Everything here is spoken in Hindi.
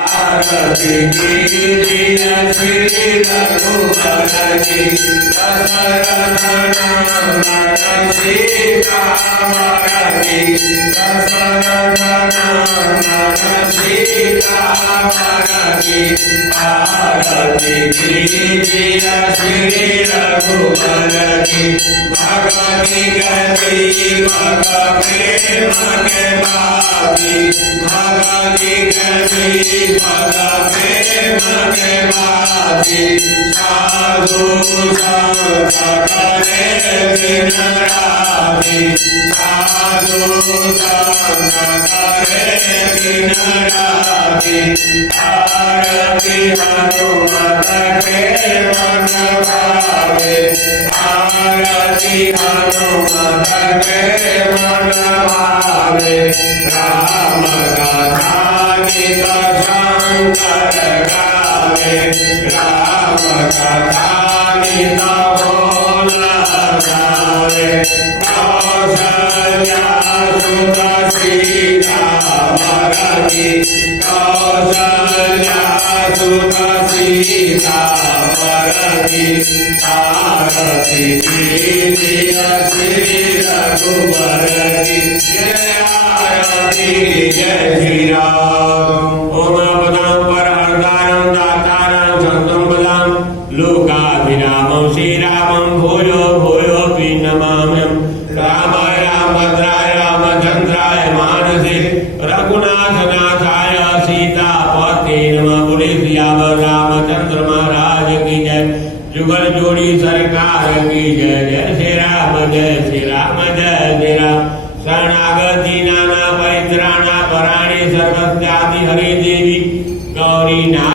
आरती कीजिए श्री रघुवर की दशरथ नंदन सीतावर की दशरथ नंदन सीतावर की आरती कीजिए श्री रघुवर की भगवती गति भग प्रेम के बाती भगवती गति भग प्रेम के बाती साधु संत करे दिन राती साधु संत करे दिन राती आरती हनुमत के मन भावे आरती हनुमत के मन भावे राम कथा नित शंकर गावे राम कथा नित भोला गावे कौशल्या सुत सीतावर की कौशल्या सुत सीतावर की आरती कीजिए श्री रघुवर की जय आरती जय श्री राम। ओम पदं परहर्तारं दातारं संतं पदं लोकाभिरामं श्रीरामं भूयो भूयोऽपि नमाम्यहं। राम राम भद्राय रामचन्द्राय मानसे रघुनाथनाथाय सीतापते नमः। बोले सियावर रामचंद्र महाराज की जय। जुगल जोड़ी सरकार की जय। जय श्री राम जय श्री राम जय श्री राम। शरणागति नाना परित्राणा पराणी सर्वस्यादि हरि देवी गौरी ना